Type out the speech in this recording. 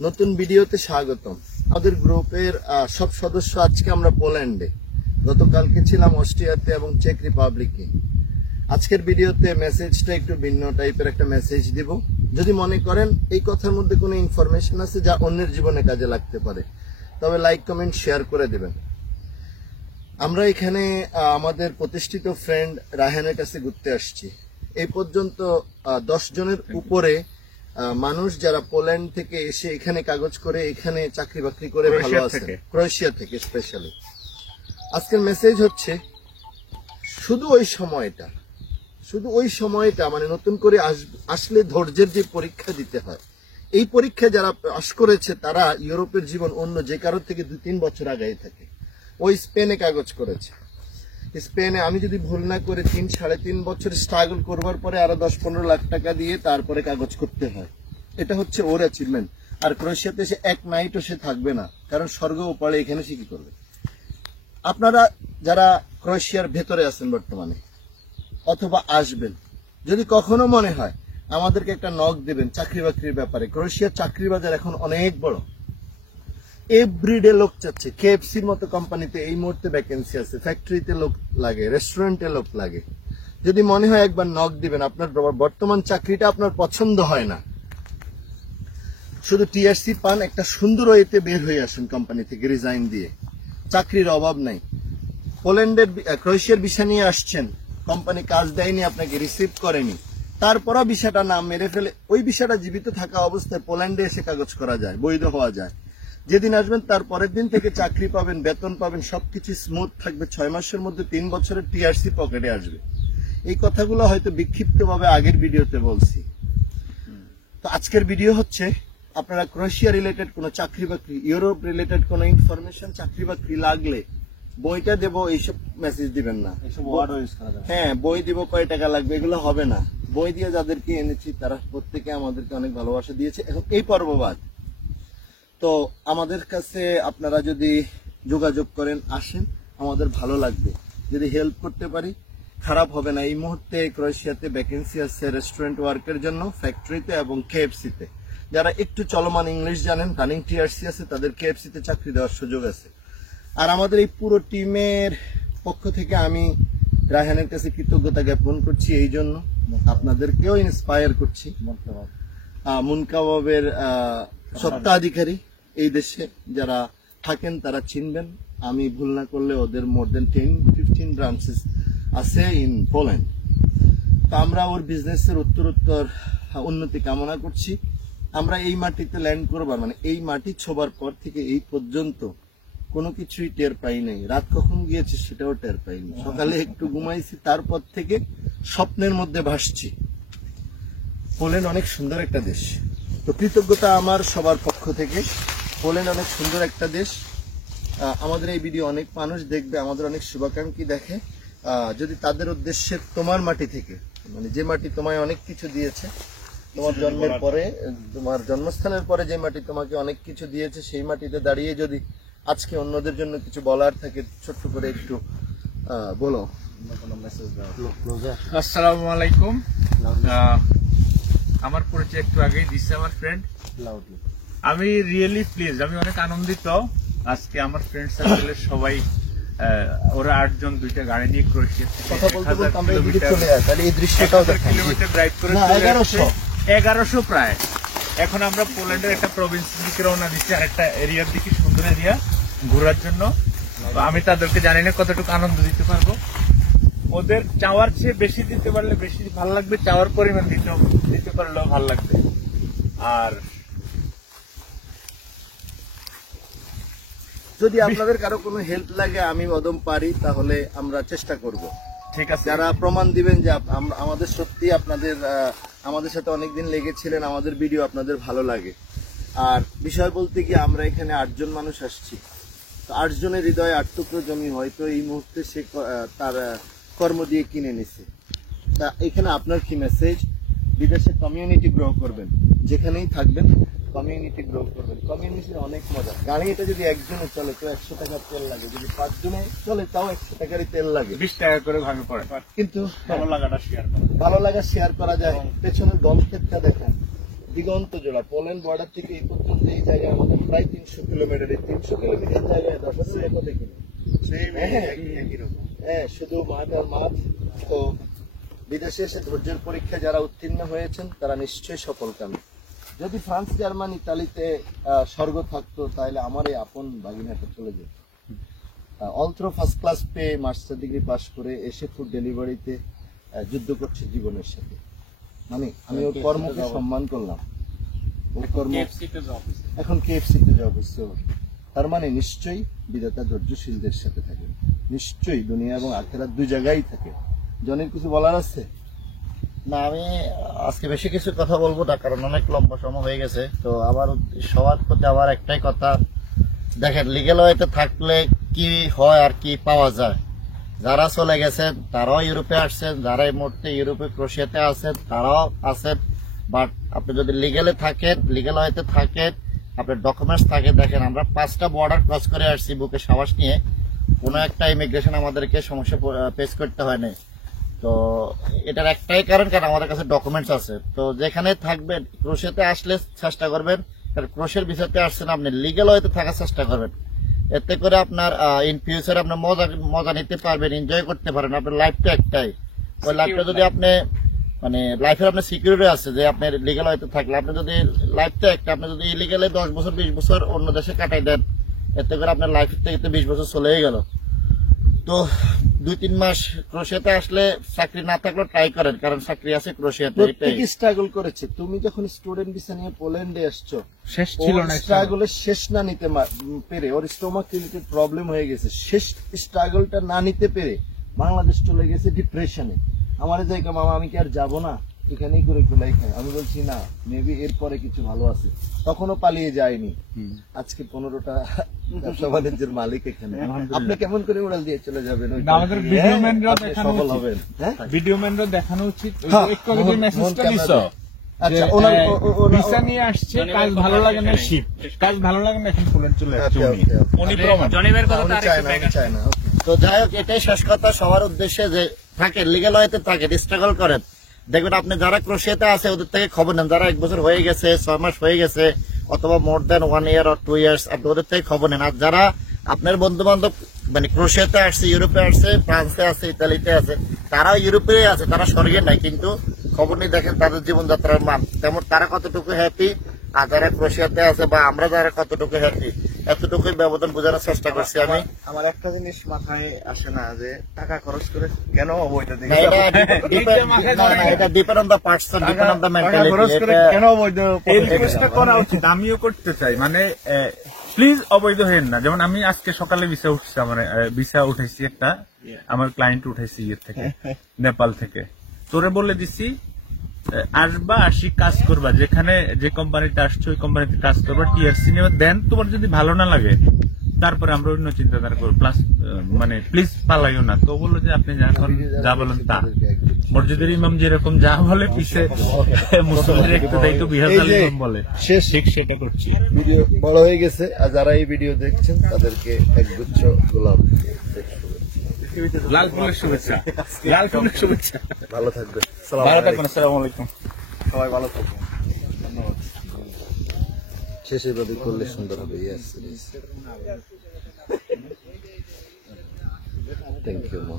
নতুন ভিডিওতে স্বাগতম। আমাদের গ্রুপের সব সদস্য আজকে আমরা পোল্যান্ডে, গতকালকে ছিলাম অস্ট্রিয়াতে এবং চেক রিপাবলিকে। আজকের ভিডিওতে মেসেজটা একটু ভিন্ন টাইপের একটা মেসেজ দিব। যদি মনে করেন এই কথার মধ্যে কোনো ইনফরমেশন আছে যা অন্যের জীবনে কাজে লাগতে পারে, তবে লাইক কমেন্ট শেয়ার করে দেবেন। আমরা এখানে আমাদের প্রতিষ্ঠিত ফ্রেন্ড রায়হানের কাছে ঘুরতে আসছি। এই পর্যন্ত 10 জনের উপরে মানুষ যারা পোল্যান্ড থেকে এসে এখানে কাগজ করে এখানে চাকরি বাকরি করে ভালো আছে, ক্রোয়েশিয়া থেকে স্পেশালি। আজকের মেসেজ হচ্ছে শুধু ওই সময়টা মানে নতুন করে আসলে ধৈর্যের যে পরীক্ষা দিতে হয়, এই পরীক্ষা যারা পাস করেছে তারা ইউরোপের জীবন অন্য যে কারোর থেকে 2-3 বছর আগে থাকে। ওই স্পেনে কাগজ করেছে। স্পেনে আমি যদি ভুল না করে 3-3.5 বছর স্ট্রাগল করবার পরে আরো 10-15 লাখ টাকা দিয়ে তারপরে কাগজ করতে হয়। এটা হচ্ছে ওর অ্যাচিভমেন্ট। আর ক্রোয়েশিয়াতে সে এক নাইটও সে থাকবে না, কারণ স্বর্গ ওপারে এখানে সে কি করবে। আপনারা যারা ক্রোয়েশিয়ার ভেতরে আছেন বর্তমানে অথবা আসবেন, যদি কখনো মনে হয় আমাদেরকে একটা নক দেবেন চাকরি বাকরির ব্যাপারে। ক্রোয়েশিয়ার চাকরির বাজার এখন অনেক বড়। এভরিডে লোক চাচ্ছে। কেএফসির মতো কোম্পানিতে এই মুহূর্তে ভ্যাকেন্সি আছে, ফ্যাক্টরিতে লোক লাগে, রেস্টুরেন্টে লোক লাগে। যদি মনে হয় একবার নক দিবেন। আপনার বর্তমান চাকরিটা আপনার পছন্দ হয় না, শুধু টিআরসি পান, একটা সুন্দর ওয়েতে বের হয়ে আসুন কোম্পানি থেকে রিজাইন দিয়ে। চাকরির অভাব নাই। পোল্যান্ডের ক্রোয়েশিয়ার ভিসা নিয়ে আসছেন, কোম্পানি কাজ দেয়নি, আপনাকে রিসিভ করেনি, তারপরও ভিসাটা না মেরে ফেলে ওই ভিসাটা জীবিত থাকা অবস্থায় পোল্যান্ডে এসে কাগজ করা যায়, বৈধ হওয়া যায়। যেদিন আসবেন তার পরের দিন থেকে চাকরি পাবেন, বেতন পাবেন, সবকিছু স্মুথ থাকবে। 6 মাসের মধ্যে 3 বছরের টিআরসি পকেটে আসবে। এই কথাগুলো হয়তো বিক্ষিপ্তভাবে আগের ভিডিওতে বলছি। তো আজকের ভিডিও হচ্ছে আপনারা ক্রোয়েশিয়া রিলেটেড কোনো চাকরি বাকরি, ইউরোপ রিলেটেড কোনো ইনফরমেশন, চাকরি বাকরি লাগলে বইটা দেবো এইসব মেসেজ দিবেন না। হ্যাঁ, বই দিব, কয় টাকা লাগবে, এগুলো হবে না। বই দিয়ে যাদেরকে এনেছি তারা প্রত্যেকে আমাদেরকে অনেক ভালোবাসা দিয়েছে। এখন এই পর্ববাদ তো আমাদের কাছে আপনারা যদি যোগাযোগ করেন, আসেন, আমাদের ভালো লাগবে। যদি হেল্প করতে পারি খারাপ হবে না। এই মুহূর্তে ক্রোয়েশিয়াতে ভ্যাকেন্সি আছে রেস্টুরেন্ট ওয়ার্কের জন্য, ফ্যাক্টরিতে এবং কেএফসিতে। যারা একটু চলমান ইংলিশ জানেন, রানিং টিআরসি আছে, তাদের কেএফসিতে চাকরি দেওয়ার সুযোগ আছে। আর আমাদের এই পুরো টিমের পক্ষ থেকে আমি রায়হানের কাছে কৃতজ্ঞতা জ্ঞাপন করছি। এই জন্য আপনাদেরকেও ইন্সপায়ার করছি। মুনকাওয়াবের সত্ত্বাধিকারী এই দেশে যারা থাকেন তারা চিনবেন। আমি ভুল না করলে ওদের মোর দেন 10-15 ব্রাঞ্চেস আছে ইন পোল্যান্ড। তো আমরা ওর বিজনেসের উত্তরোত্তর উন্নতি কামনা করছি। আমরা এই মাটিতে ল্যান্ড করবার মানে এই মাটি ছোবার পর থেকে এই পর্যন্ত কোনো কিছুই টের পাই নাই। রাত কখন গিয়েছে সেটাও টের পাইনি। সকালে একটু ঘুমাইছি, তারপর থেকে স্বপ্নের মধ্যে ভাসছি। পোল্যান্ড অনেক সুন্দর একটা দেশ। তো কৃতজ্ঞতা আমার সবার পক্ষ থেকে। পোল্যান্ড অনেক সুন্দর একটা দেশ। আমাদের এই ভিডিও অনেক মানুষ দেখবে, আমাদের অনেক শুভাকাঙ্ক্ষী দেখে। যদি তাদের উদ্দেশ্যে তোমার মাটি থেকে, মানে যে মাটি তোমায় অনেক কিছু দিয়েছে, তোমার জন্মের পরে, তোমার জন্মস্থানের পরে যে মাটি তোমাকে অনেক কিছু দিয়েছে, সেই মাটিতে দাঁড়িয়ে যদি আজকে অন্যদের জন্য কিছু বলার থাকে, ছোট্ট করে একটু বলো। আসসালামু আলাইকুম। আমার পরিচয় একটু আগেই দিচ্ছে আমার ফ্রেন্ড। আমি রিয়েলি প্লিজ, আমি অনেক আনন্দিত। আজকে আমার ফ্রেন্ড সার্কেলের সবাই, ওরা 8 জন 2টা গাড়ি নিয়ে ক্রোয়েশিয়া কথা বলতে বলতে আমরা এদিকে চলে আসি। তাহলে এই দৃশ্যটাও দেখেন। কিলোমিটার ড্রাইভ করে 1100 প্রায়। এখন আমরা পোল্যান্ডের একটা প্রভিন্স দিকে রওনা দিচ্ছি, আরেকটা এরিয়ার দিকে, সুন্দর এরিয়া ঘোরার জন্য। আমি তাদেরকে জানি না কতটুকু আনন্দ দিতে পারবো। ওদের চাওয়ার চেয়ে বেশি দিতে পারলে বেশি ভালো লাগবে, চাওয়ার পরিমাণ দিতে পারলেও ভালো লাগবে। আর যদি আপনাদের কারো কোনো হেল্প লাগে, আমি অদম পারি, তাহলে আমরা চেষ্টা করব। ঠিক আছে। যারা প্রমাণ দিবেন যে আমাদের সত্যি আমাদের সাথে অনেকদিন লেগেছিলেন, আমাদের ভিডিও আপনাদের ভালো লাগে। আর বিষয় বলতে কি, আমরা এখানে 8 জন মানুষ আসছি। তো 8 জনের হৃদয়ে 8 টুকরো জমি হয়তো এই মুহূর্তে সে তার কর্ম দিয়ে কিনে নিছে। তা এখানে আপনার কি মেসেজ? বিদেশে কমিউনিটি গ্রো করবেন, যেখানেই থাকবেন কমিউনিটি গ্রো করবেন। কমিউনিটির অনেক মজা। গাড়ি এটা যদি একজনে চলে তো 100 টাকার তেল লাগে, যদি 5 জনে চলে তাও 100 টাকারই তেল লাগে, 20 টাকা করে ভাগে পড়ে। কিন্তু ভালো লাগা শেয়ার করা যায়। পেছনের দল ক্ষেতটা দেখেন, দিগন্ত জোড়া পোল্যান্ড বর্ডার থেকে এই পর্যন্ত এই জায়গায় আমাদের প্রায় 300 কিলোমিটার। এই 300 কিলোমিটার জায়গায় 10,000 টাকা দেখি হ্যাঁ, শুধু মাঠ আর মাঠ। তো বিদেশে এসে ধৈর্যের পরীক্ষা যারা উত্তীর্ণ হয়েছেন তারা নিশ্চয়ই সফলকামী। যদি ফ্রান্স, জার্মান, ইতালিতে স্বর্গ থাকতো তাহলে আমার এই আপন বাগিনাটা চলে যেত। অলথ্রো ফার্স্ট ক্লাস পেয়ে মাস্টার ডিগ্রি পাশ করে এসে ফুড ডেলিভারিতে যুদ্ধ করছে জীবনের সাথে। মানে আমি ওর কর্মকে সম্মান করলাম। ওর কর্ম এখন KFC-তে জব হচ্ছে ওর। তার মানে নিশ্চয়ই বিধাতা ধৈর্যশীলদের সাথে থাকে, নিশ্চয়ই দুনিয়া এবং আখেরাত দুই জায়গায় থাকে। জনের কিছু বলার আছে? না, আমি আজকে বেশি কিছু কথা বলবো না, কারণ অনেক লম্বা সময় হয়ে গেছে। তো আবার সবার প্রতি আবার একটাই কথা, দেখেন লিগ্যাল ওয়েতে থাকলে কি হয় আর কি পাওয়া যায়। যারা চলে গেছেন তারাও ইউরোপে আসছেন, যারা এই মুহূর্তে ইউরোপে ক্রোশিয়াতে আছেন তারাও আছেন। বাট আপনি যদি লিগ্যালে থাকেন, লিগ্যাল ওয়েতে থাকেন, আপনার ডকুমেন্টস থাকে, দেখেন আমরা 5টা বর্ডার ক্রস করে আসছি বুকে সাহস নিয়ে, কোনো একটা ইমিগ্রেশন আমাদেরকে সমস্যা ফেস করতে হয় না। তো এটার একটাই কারণ আমাদের কাছে ডকুমেন্টস আছে। তো যেখানে থাকবেন ক্রোশিয়াতে আসলে চেষ্টা করবেন, কারণ ক্রোশের বিষয়তে আসছেন আপনি লিগ্যাল ওয়েতে থাকার চেষ্টা করবেন। এতে করে আপনার ইন ফিউচার আপনি মজা নিতে পারবেন, এনজয় করতে পারেন। আপনার লাইফটা একটাই, ওই লাইফটা যদি আপনি মানে লাইফের আপনার সিকিউরিটি আছে যে আপনার লিগ্যাল ওয়েতে থাকলে, আপনি যদি লাইফটা একটা, আপনি যদি ইলিগালে 10 বছর 20 বছর অন্য দেশে কাটাই দেন, এতে করে আপনার লাইফ থেকে 20 বছর চলেই গেল। তো 2-3 মাস ক্রোশিয়াতে আসলে চাকরি না থাকলেও ট্রাই করেন, কারণ চাকরি আছে ক্রোশিয়াতে। প্রত্যেকে স্ট্রাগল করেছে। তুমি যখন স্টুডেন্ট ভিসা নিয়ে পোল্যান্ডে আসছো, শেষ ছিল না স্ট্রাগলের শেষ না নিতে পেরে ওর স্টোমাক রিলেটেড প্রবলেম হয়ে গেছে। শেষ স্ট্রাগলটা না নিতে পেরে বাংলাদেশ চলে গেছে ডিপ্রেশনে। আমার জায়গা মামা আমি কি আর যাবো না, এখানেই করে গুলাই খাই। আমি বলছি না, মেবি এরপরে কিছু ভালো আছে। তখনও পালিয়ে যায়নি। আজকে 15টা ব্যবসা বাণিজ্যের মালিক এখানে। আপনি কেমন করে উড়াল দিয়ে চলে যাবেন? আমাদের ভিডিও ম্যানরা আপনি দেখানো সফল উচিত। হবেন। হ্যাঁ, ভিডিও ম্যানরা দেখানো উচিত। হ্যাঁ, একটু আগে যে মেসেজটা দিছো, আচ্ছা, ওনার ভিসা নিয়ে আসছে, কাজ ভালো লাগে না, শিপ কাজ ভালো লাগে না, এখন ফুলেন চলে আসছে উনি প্রমাণ। জনিবের কথা তো চায় আরেকটু না, চায় না। তো যাই হোক, এটাই শেষ কথা সবার উদ্দেশ্যে, যে থাকেন লিগ্যাল ওয়েতে থাকেন, স্ট্রাগল করেন। দেখবেন আপনি যারা ক্রোশিয়াতে আছে ওদের থেকে খবর নেন, যারা 1 বছর হয়ে গেছে, 6 মাস হয়ে গেছে, অথবা মোর দেন 1 ইয়ার or 2 ইয়ার্স, আপনি ওদের থেকে খবর নেন। আর যারা আপনার বন্ধু বান্ধব মানে ক্রোশিয়াতে আসছে, ইউরোপে আসছে, ফ্রান্সে আছে, ইতালিতে আছে, তারাও ইউরোপে আছে, তারা স্বর্গে নাই, কিন্তু খবর নিয়ে দেখেন তাদের জীবনযাত্রার মান তেমন, তারা কতটুকু হ্যাপি, আর যারা ক্রোশিয়াতে আছে বা আমরা যারা কতটুকু হ্যাপি, এতটুকুই ব্যবধান বোঝানোর চেষ্টা করছি আমি। আমার একটা জিনিস মাথায় আসে না, যে টাকা খরচ করে কেন অবৈধ না, এটা depend on the person, depend on the mentality. কেন অবৈধ এই রিকোয়েস্টটা করা উচিত, আমিও করতে চাই। মানে প্লিজ অবৈধ হয়েন না। যেমন আমি আজকে সকালে ভিসা উঠছি, আমার ভিসা উঠেছি একটা, আমার ক্লায়েন্ট উঠেছি ইয়ে থেকে, নেপাল থেকে। তোরে বলে দিছি আসবা, আসি কাজ করবা, যেখানে যে কোম্পানিতে আসছো ওই কোম্পানিতে কাজ করবা, টিআরসি নেবে, দেন তোমার যদি ভালো না লাগে তারপরে আমরা অন্য চিন্তাধারা করবো। প্লাস মানে প্লিজ পালাইও না। তো বললো যে আপনি যখন যা বলেন তা, মসজিদের ইমাম যেরকম যা বলে পিছে মুসলিমদের একটু দায়িত্ব বিহার ইমাম বলে, শেষ ঠিক সেটা করছি। ভিডিও বড় হয়ে গেছে, আর যারা এই ভিডিও দেখছেন তাদেরকে একগুচ্ছ গোলাপ। লাল ফুলের শুভেচ্ছা, লাল ফুলের শুভেচ্ছা। ভালো থাকবে। ভালো থাকবেন, আসসালামু আলাইকুম। সবাই ভালো থাকবেন। ধন্যবাদ। শেষে ভাবে করলে সুন্দর হবে। ইয়েস, থ্যাংক ইউ মা।